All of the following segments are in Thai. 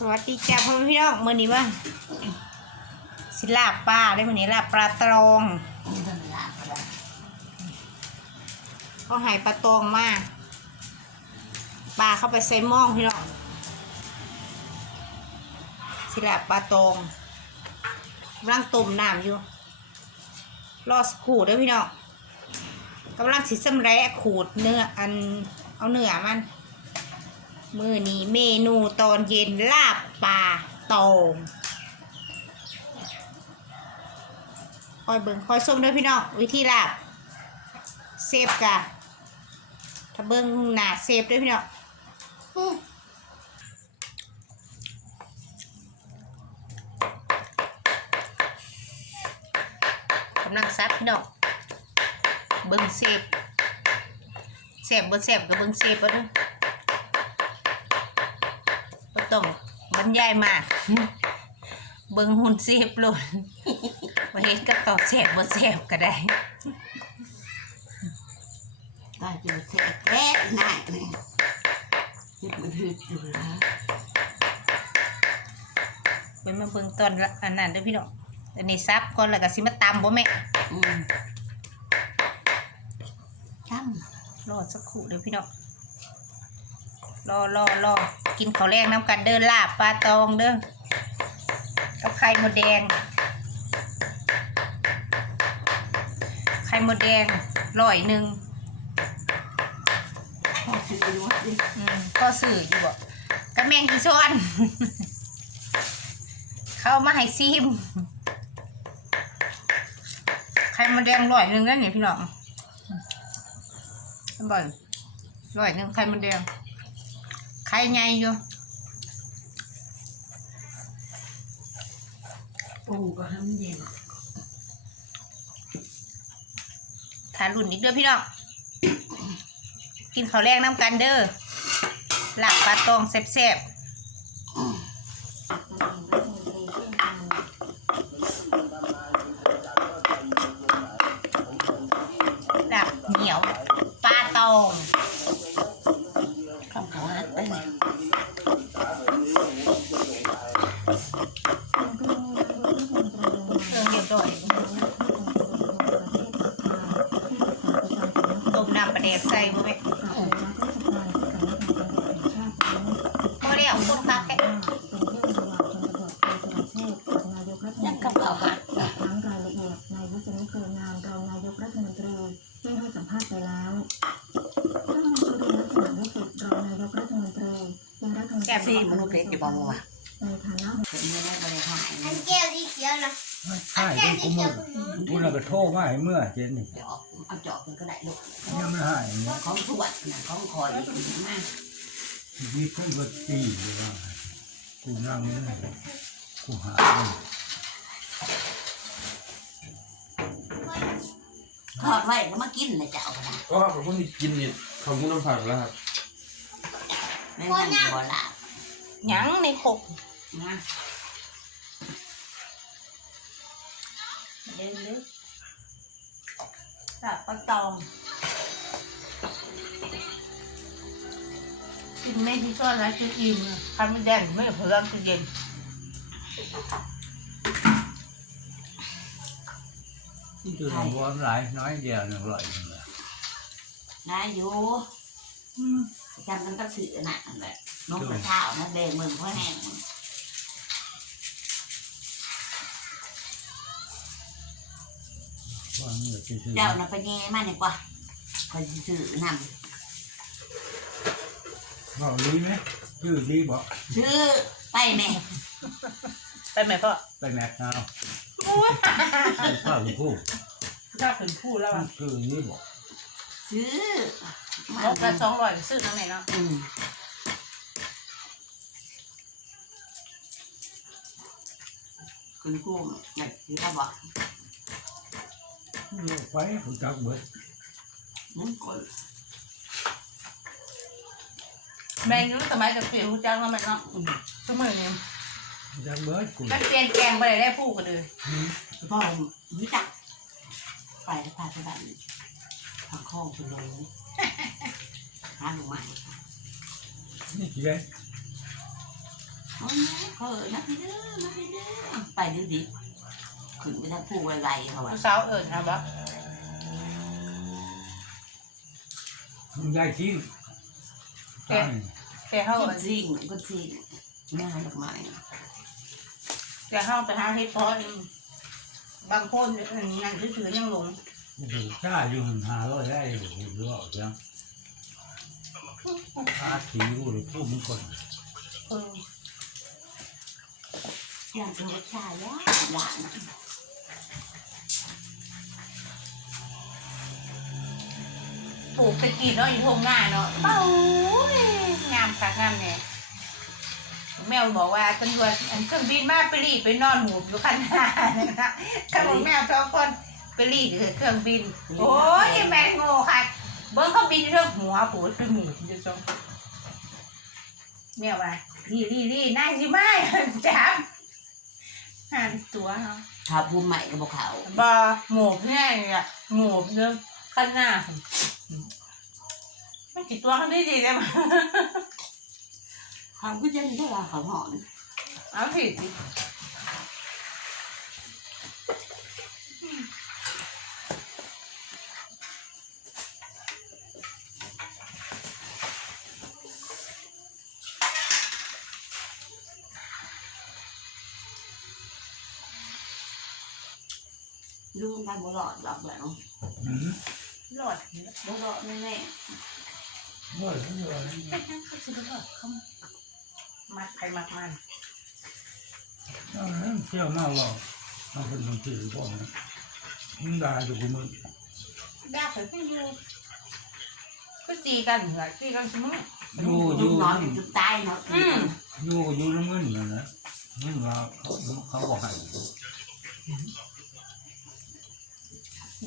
สวัสดีจ้าพ่อพี่น้องมื่อนี้ว่าสิลาบปลาได้มื่อนี้ลาบปลาตรองเขาหายปลาตรองมากปลาเข้าไปใส่หม้องพี่น้องสิลาบปลาตรองกำลังต้มน้ำอยู่ รอสักครู่เด้อพี่น้องกำลังสิสำแรกขูดเนื้ออันเอาเนื้อมัน มือนี้เมนูตอนเย็นลาบปลาตองคอยเบิ่งคอยส้มด้วยพี่น้องวิธีลาบเซฟกะถ้าเบิ่งหนาเซฟด้วยพี่น้องกำลังซัดพี่น้องเบิ่งเซฟเซฟบ่เซฟก็เบิ่งเซฟเอาเด้วย ต้องบรรยายมาก เบิ่งหุ่นเสียบโลดว่าเฮ็ดกับตอบแสบบ่แสบก็ได้ก็จะเสร็จแก่หน้าเลยยึดมันหืดอยู่แล้วเป็นมาเบิ่งตอนละอันนั้นเด้อพี่น้องอันนี้ซับก่อนแล้วก็สิมาตำบ่แม่อืมตั้มรอสักครู่เด้อพี่น้อง รอรอรอกินข้าวแรงน้ำกันเด้อลาบปลาตองเด้อกับไข่มดแดง ไข่มดแดงร้อยหนึ่งพอสิไปวัดดิอืมก็สื่ออยู่บ่กระแมงกี่ช้อนเข้ามาให้ซิมไข่มดแดงร้อยหนึ่งนั่นนี่พี่น้องอืมบ่อยร้อยหนึ่งไข่มดแดงไข่ใหญ่อยู่ปูก็ห้ำเย็นทานรุ่นอีกเด้อพี่น้อง กินข้าวแรงน้ำกันเด้อลาบปลาตองแซ่บๆลาบเหนียวปลาตอง ข้าวเขาฮัดไปเลย เครื่องเรียบร้อยต้มน้ำปลาแดกใส่บ่แม่บ่ได้เอาต้มคักแกะ ยังข้าวเขาฮัด ทั้งรายละเอียดในวิศนุเครืองานรองนายกรัฐมนตรีได้ให้สัมภาษณ์ไปแล้วท่านนายจุลินลักษณะวิสิทธิ์รองนายกรัฐมนตรียัง รัฐมนตรีซีมันเพชรจะบอกว่าในฐานะเป็นไม่ได้บริหารอันแก้วที่เขียวนะใช่เป็นกูมือกูน่ะก็โทษมาให้เมื่อเจนนี่จอบเอาจอบมันก็ได้ลูกยังไม่หายเนี่ยของทวดนะของคอยมากชีวิตเพิ่งก็ตีอยู่ว่ากูนั่งนี่กูหาเงินทอดไว้แล้วมากินนะเจ้าค่ะก็ครับผมเพิ่งกินนี่เขากินน้ำผักแล้วครับไม่งั้นบ่ละ หยังในขกนะเด้อๆลาบปลาตองกินแม่ที่ซ่อนแล้วจะอิ่มคันไม่แดงไม่เผื่อจะเย็นจุดบอลหลายน้อยเดียวหนึ่งร้อยหนึ่งเลยนะอยู่ จำกันก็สื่อน่ะนั่นแหละนกกระเช้านะเบงมึงเพราะแห้งว่าเมื่อจะซื้อเจ้าน่ะไปแย่มาเนี่ยกว่าคอยสิซื้อนบอกดีไหมชื่อดีบอกำซื้อไปแม่ไปไหมพ่อไปแม็กเอาไปข้าวผู้ถ้าถึงพูดแล้วอะชื่อนี้บอกซื้อ มาลดละสองร้อยซื้อน้ำไหนเนาะอืมคุณครูอยากซื้อเขาบอกเลือกไปผมจักเบิดมึงกดแมงยุ้สมัยกับเปลี่ยนหูจังแล้วมันเนาะสมัยนี้จักเบิดกูก็เปลี่ยนแกงไปได้ผู้กันเลยพ่อรู้จักไปแล้วพาไปบ้านทางข้องคุณลง หาหนูใหม่นี่เจ๊หโอ้ยเขาเออนักไปเด้อนักไปเด้อไปดิดิขึ้นไปทางผู้ไวๆเขาผู้ว่าสาวเอิญนะบ่มันได้ทิ้งตายแต่เขาก็เอิญจริงก็จริงไม่ให้ดอกไม้แต่เขาไปหาเฮ็ดเพาะนี่บางคนเอิ้นนั่นถือๆยังหลงดูกล้าอยู่หาร้อยได้อยู่หรือว่าจัง อาถีกูหรือพูดมึงคนเอออย่างตัวชายยากด่านปลูกตะกี้เนาะอยู่ทงหน้าเนาะเป้ายงามคักงามแน่แมวบอกว่าตำรวจอันเครื่องบินมาไปรีบไปนอนหมูอยู่ข้างหน้านะคะข้าบอกแมวสองคนไปรีบเครื่องบิน โอ้ยแมงโง่ค่ะ เบิ้งเขาบินเรื่องหัวผูดไปหมูอยู่สองแมวว่ารีรีรีนายสิไม่จับหันตัวเนาะขาวภูมิใหม่กับเขาบอหมูแน่เนี่ยหมูเรื่องข้างหน้าไม่กี่ตัวเขาได้ดีเลยมั้ยเขาก็จะมีเท่าไรเขาหอนเอาผิด ดิดูไปบุหลอดหลอกแบบอืมหลอดเนี่ยบุหลอดแน่ร้อยร้อยเขาจะหลอดเขามัดใครมัดมันเที่ยวมาว่ามันเป็นบางทีก็มึงด่าอยู่กูมึงด่าเขาไม่อยู่ก็ตีกันเหรอตีกันสมมติอยู่อยุยู่งนอนอยู่จุดใต้เนาะอืมอยู่อยู่น้ำเงินอยู่นะมึงว่าเขาเขาบอกให้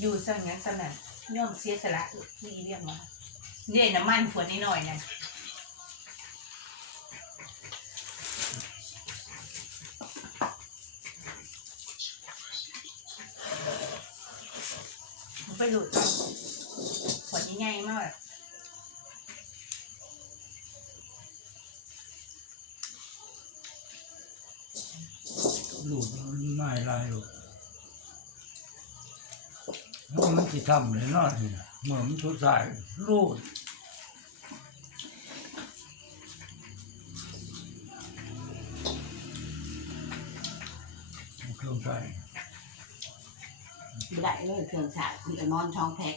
อยู่ซะงั้นซะนั่นย่อมเสียสละมีเรียกมาเนี่ยน้ำมันฝวนนิดหน่อยนั่นไปหลุดเอาฝวนใหญ่ๆมากลูกไม่ไรหรอก แล้วมันจะทำเลยเนาะนี่เมื่อมันชุดใส่รูดเครื่องใส่ไม่ได้เลยเครื่องสายมีแต่นอนช่องแพ็ค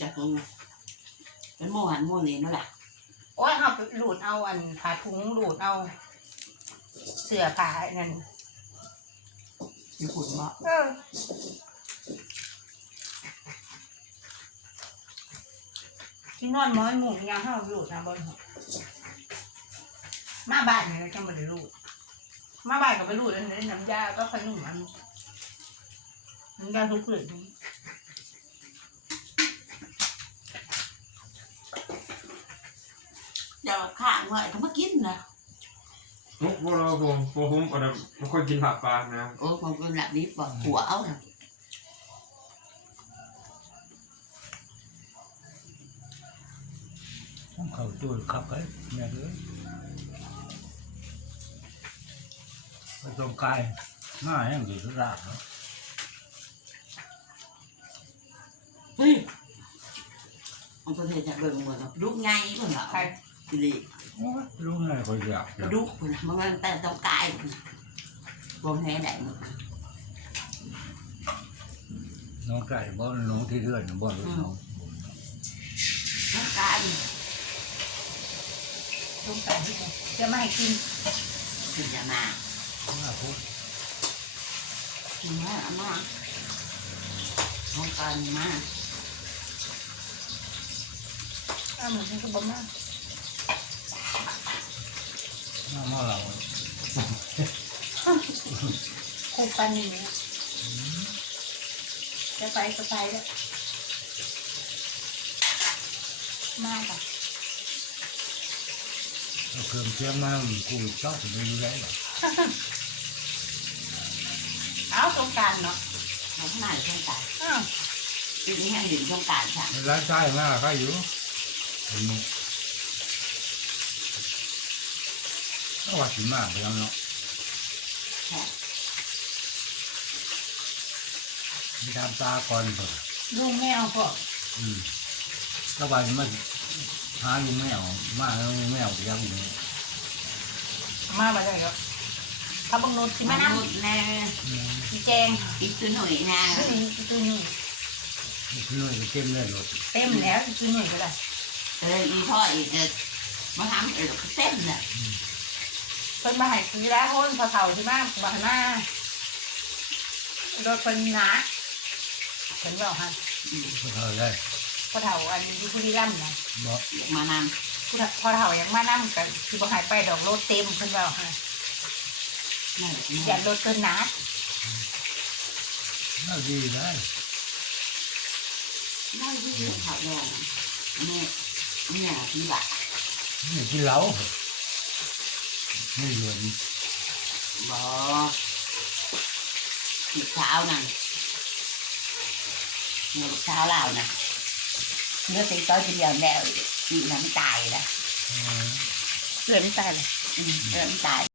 จากตรงนี้เป็นโมหันโมนี่นั่นแหละโอ้ยเอาไปหลุดเอาอันผ้าถุงหลุดเอา เสื้อผ้าไอ้นั่นอยู่ขุนบ่เออ ที่นอนม้อยหมุนยางห้าหลุดนะบนหัวมาบ้านเนี่ยจังไม่ได้หลุดมาบ้านก็ไปหลุดอันนี้น้ำยาก็ขนุ่มอันน้ำยาทุกเรื่องเดี๋ยวข้างว่าเขามากินนะมุกพวกเราผมพวกผมอะไรไม่ค่อยกินผักปลานะ โอ้ผมเป็นแบบนี้บ่หัวเอาน่ะ เขาตัวขับไปแม่เลยไปตรงกายหน้าแห้งอยู่ทุรากเนาะเฮ้ยมันประเทศจะเบิ่งหมดเนาะลูกไงเพิ่นเหรอใครสิริโอ้ยรู้ไงก็อยากกระดูกเพิ่นน่ะมันมันแต่ต้องกายเพิ่นน่ะบ่แห่ได้หมดน้องไก่บ่น้องที่เลื่อนบ่รู้น้องต้องกาย สงสารที่ไหน จะไม่ให้กินถึงจะมาหน้าพูดถึงมาเอามาต้องการมาอ้าวเหมือนกันก็บอกมาหน้ามาเราคูปันนี่เนี่ยจะไปก็ไปแล้วมากอะ เอาเครื่องเชียงมากูชอบจะไปอยู่ได้เอาสงกรารเนาะน้องนายต้องการอ้าวปีนี้ให้ดื่มต้องการค่ะร้านใต้มาใครอยู่เห็นมั้ยก็ว่าสิมากไปแล้วเนาะแค่ไปทำตาก่อนเถอะลุงไม่เอาพวกอืมก็ว่าสิมัน หาลุงแมวมาแล้วลุงแมวไปยังอยู่นี่มาบ่ได้ครับถ้าบังนุชสิมามานนุษย์แน่อืมำแจงอีตัวหน่อยนะตัวนี้ตัวนี้พี่น้อยก็เต็มเลยรถเต็มแล้วตัวนี้ก็ได้เอออีพ่ออีกเออมาทำเออเต้นน่ะเพิ่นมาให้ซื้อแล้วโหนพอเฒ่าที่มากบ่ให้มารถเพิ่นหนาเพิ่นบอกฮะก็เท่าได้พ อเฒ่าอันอยู่บุรีรัมย์นะบ่อยากมานผู้เฒ่าพอเฒ่ายังมานํกันคือบ่ให้ไปดอกรถเต็มเพิ่นบอกฮะำนั่นแหละอย่ารถเพิ่นหนาน่าดีได้นั่นที่เขาแดงนี่เนี่ยที่แบบนี่กินเหล้าไม่เหมือนบอที่เช้านั่นเนี่ยเช้าเรานะ เนื้อตีต้อยทีเดียวแนวอีกน้ำตายแล้วเออเหลือไม่ตายเลยอืมเริ่มตาย